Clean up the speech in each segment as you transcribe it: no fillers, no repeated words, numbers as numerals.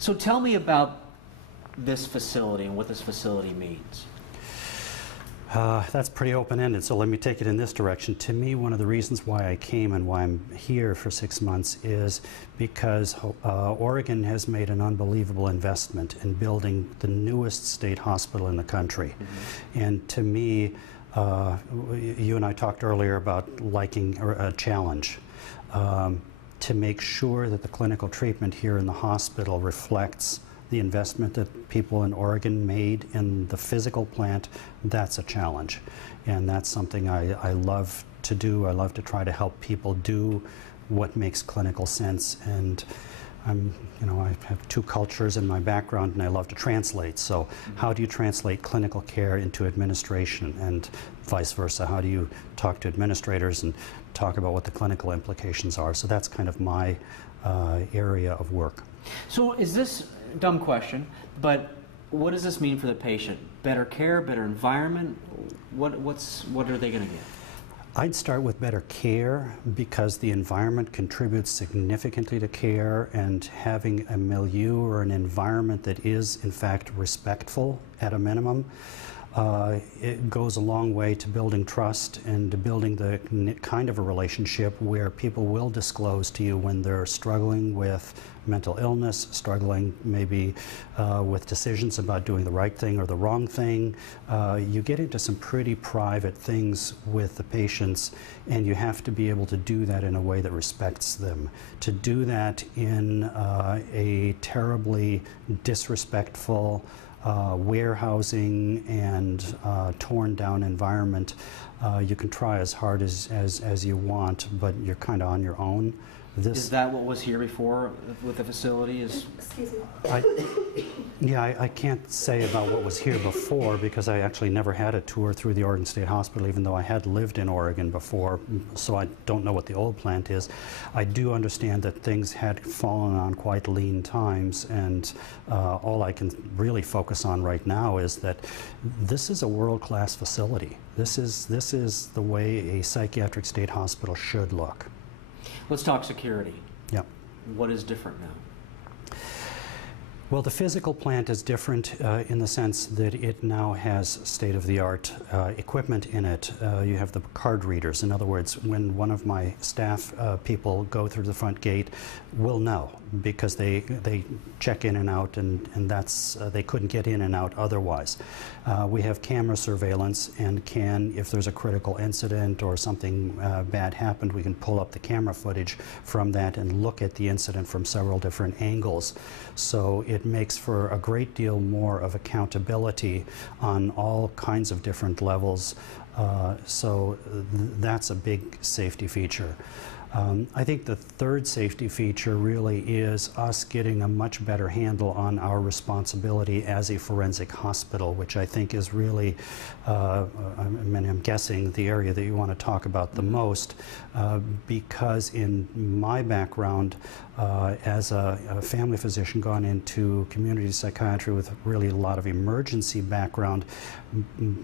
So tell me about this facility and what this facility means. That's pretty open-ended, so let me take it in this direction. To me, one of the reasons why I came and why I'm here for 6 months is because Oregon has made an unbelievable investment in building the newest state hospital in the country. Mm-hmm. And to me, you and I talked earlier about liking a challenge. To make sure that the clinical treatment here in the hospital reflects the investment that people in Oregon made in the physical plant, that's a challenge. And that's something I love to do. I love to try to help people do what makes clinical sense. And I have 2 cultures in my background, and I love to translate. So how do you translate clinical care into administration, and vice versa? How do you talk to administrators and talk about what the clinical implications are? So that's kind of my area of work. So is this, dumb question, but what does this mean for the patient? Better care, better environment? What are they going to get? I'd start with better care, because the environment contributes significantly to care, and having a milieu or an environment that is in fact respectful at a minimum, it goes a long way to building trust and to building the kind of a relationship where people will disclose to you when they're struggling with mental illness, struggling maybe with decisions about doing the right thing or the wrong thing. You get into some pretty private things with the patients, and you have to be able to do that in a way that respects them. To do that in a terribly disrespectful, warehousing and torn down environment, you can try as hard as you want, but you're kind of on your own. Is that what was here before with the facility? Excuse me. I can't say about what was here before, because I actually never had a tour through the Oregon State Hospital, even though I had lived in Oregon before, so I don't know what the old plant is. I do understand that things had fallen on quite lean times, and all I can really focus on right now is that this is a world-class facility. This is the way a psychiatric state hospital should look. Let's talk security. Yep. What is different now? Well, the physical plant is different in the sense that it now has state-of-the-art equipment in it. You have the card readers. In other words, when one of my staff people go through the front gate, we'll know, because they check in and out, and that's they couldn't get in and out otherwise. We have camera surveillance, and if there's a critical incident or something bad happened, we can pull up the camera footage from that and look at the incident from several different angles. So it makes for a great deal more of accountability on all kinds of different levels. So that's a big safety feature. I think the third safety feature really is us getting a much better handle on our responsibility as a forensic hospital, which I think is really, I'm guessing, the area that you want to talk about the most, because in my background as a family physician gone into community psychiatry with really a lot of emergency background,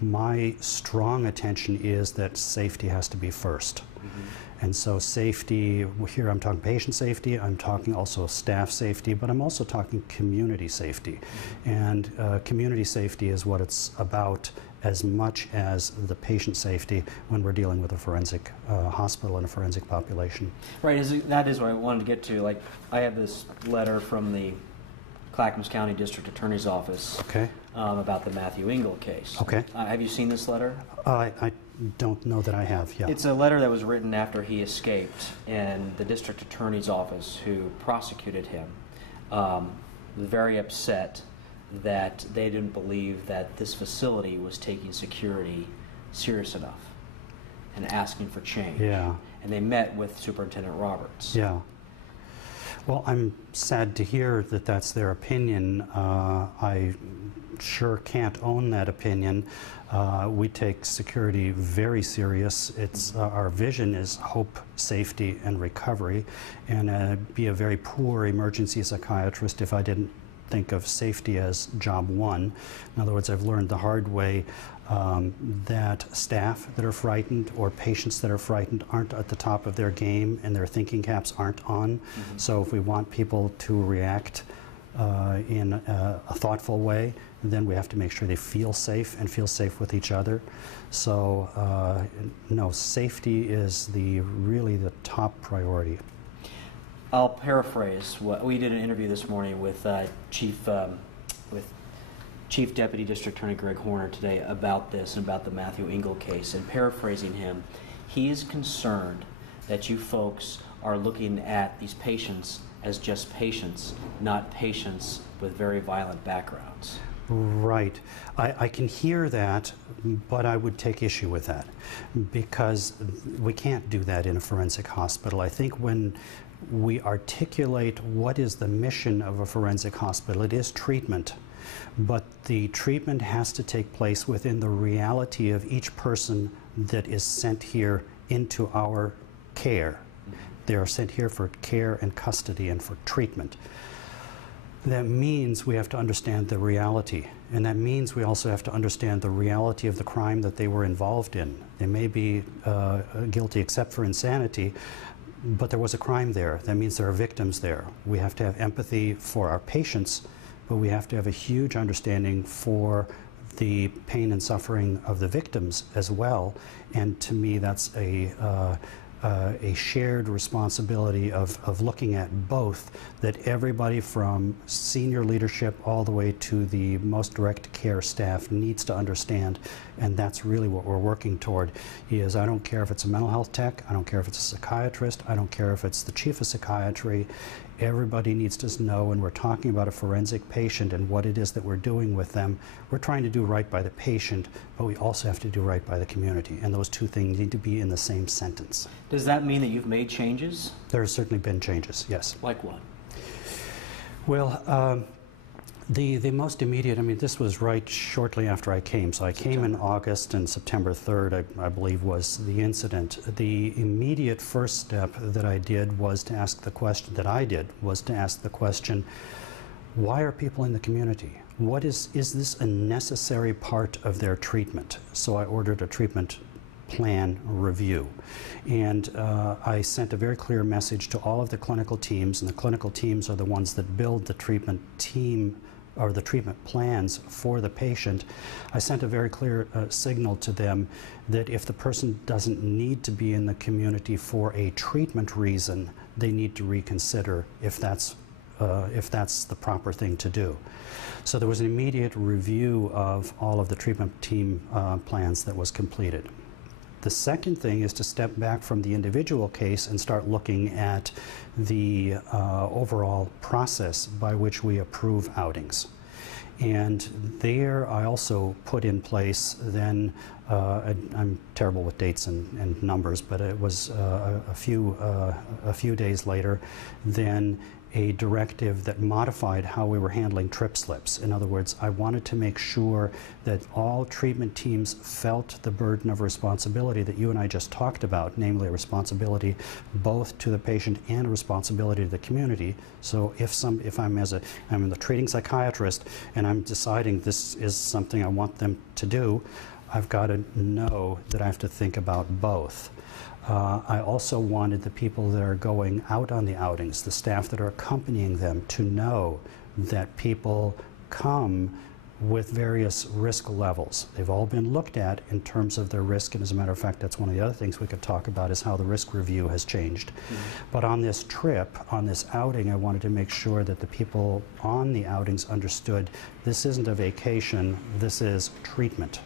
my strong attention is that safety has to be first. Mm-hmm. And so safety, here I'm talking patient safety, I'm talking also staff safety, but I'm also talking community safety. And community safety is what it's about as much as the patient safety when we're dealing with a forensic hospital and a forensic population. Right, that is what I wanted to get to. Like, I have this letter from the Clackamas County District Attorney's Office about the Matthew Engel case. Okay. Have you seen this letter? I don't know that I have, yeah. It's a letter that was written after he escaped, and the District Attorney's Office, who prosecuted him, was very upset that they didn't believe that this facility was taking security serious enough and asking for change. Yeah. And they met with Superintendent Roberts. Yeah. Well, I'm sad to hear that that's their opinion. I sure can't own that opinion. We take security very serious. It's our vision is hope, safety, and recovery. And I'd be a very poor emergency psychiatrist if I didn't think of safety as job one. In other words, I've learned the hard way that staff that are frightened or patients that are frightened aren't at the top of their game and their thinking caps aren't on. Mm-hmm. So if we want people to react in a thoughtful way, then we have to make sure they feel safe and feel safe with each other. So no, safety is really the top priority. I'll paraphrase. We did an interview this morning with Chief Deputy District Attorney Greg Horner today about this and about the Matthew Engel case. And paraphrasing him, he is concerned that you folks are looking at these patients as just patients, not patients with very violent backgrounds. Right. I can hear that, but I would take issue with that because we can't do that in a forensic hospital. I think when we articulate what is the mission of a forensic hospital, it is treatment, but the treatment has to take place within the reality of each person that is sent here into our care. They are sent here for care and custody and for treatment. That means we have to understand the reality, and that means we also have to understand the reality of the crime that they were involved in. They may be guilty except for insanity, but there was a crime there. That means there are victims there. We have to have empathy for our patients, but we have to have a huge understanding for the pain and suffering of the victims as well. And to me, that's a shared responsibility of looking at both, that everybody from senior leadership all the way to the most direct care staff needs to understand, and that's really what we're working toward. I don't care if it's a mental health tech, I don't care if it's a psychiatrist, I don't care if it's the chief of psychiatry. Everybody needs to know when we're talking about a forensic patient and what it is that we're doing with them, we're trying to do right by the patient, but we also have to do right by the community. And those two things need to be in the same sentence. Does that mean that you've made changes? There have certainly been changes, yes. Like what? Well, the most immediate, I mean, this was right shortly after I came. So I came in August, and September 3rd, I believe, was the incident. The immediate first step that I did was to ask the question, why are people in the community? Is this a necessary part of their treatment? So I ordered a treatment plan review. And I sent a very clear message to all of the clinical teams, and the clinical teams are the ones that build the treatment team or the treatment plans for the patient. I sent a very clear signal to them that if the person doesn't need to be in the community for a treatment reason, they need to reconsider if that's the proper thing to do. So there was an immediate review of all of the treatment team plans that was completed. The second thing is to step back from the individual case and start looking at the overall process by which we approve outings. And there I also put in place then, I'm terrible with dates and numbers, but it was a few days later, then a directive that modified how we were handling trip slips. In other words, I wanted to make sure that all treatment teams felt the burden of responsibility that you and I just talked about, namely a responsibility both to the patient and a responsibility to the community. So if I'm the treating psychiatrist and I'm deciding this is something I want them to do, I've got to know that I have to think about both. I also wanted the people that are going out on the outings, the staff that are accompanying them, to know that people come with various risk levels. They've all been looked at in terms of their risk, and as a matter of fact, that's one of the other things we could talk about is how the risk review has changed. But on this trip, on this outing, I wanted to make sure that the people on the outings understood this isn't a vacation, this is treatment.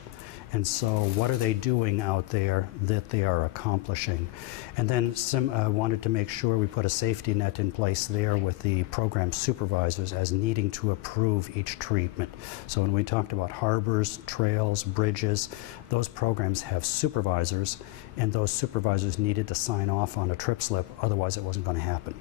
And so what are they doing out there that they are accomplishing? And then I wanted to make sure we put a safety net in place there with the program supervisors as needing to approve each treatment. So when we talked about harbors, trails, bridges, those programs have supervisors, and those supervisors needed to sign off on a trip slip, otherwise it wasn't going to happen.